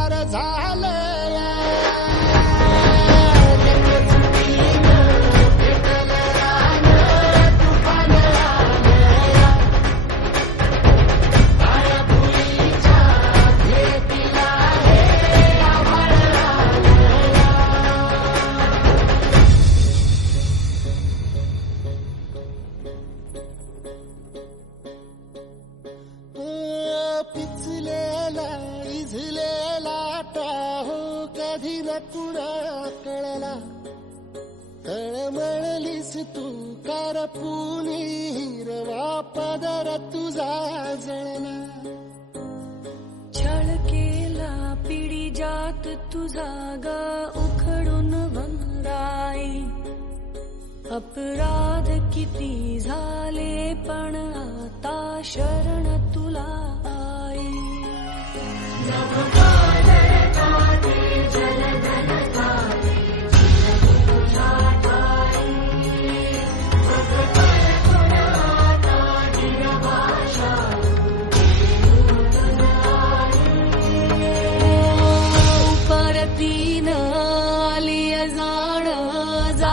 शिवार झालया कधी न कळला. तळमळलीस तू कारपुनी हिरवा पदर तुझा जळला. छळ केला पिढी जात तुझा ग उखडून वंदाई अपराध किती झाले पण आता शरण तुला आई.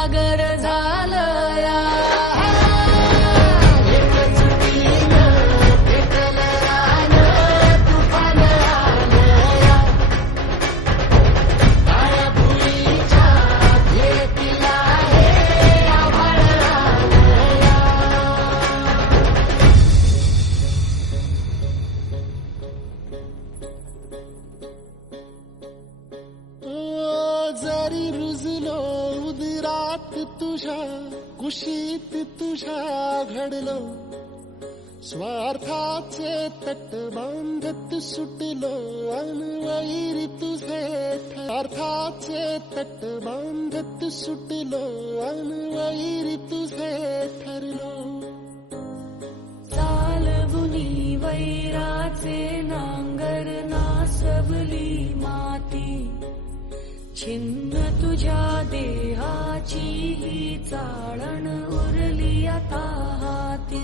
जागर तुझ्या कुशीत तुझ्या घडलो. स्वार्थाचे तट बांधत सुटलो. अनवैरी तुझे अर्थाचे तट बांधत सुटलो. अनवैरी तुझे ठरलो. चालवुनी वैराचे नांगर नासवली माती छिन्न तुझ्या देहाची ही चाळण उरली आता हाती.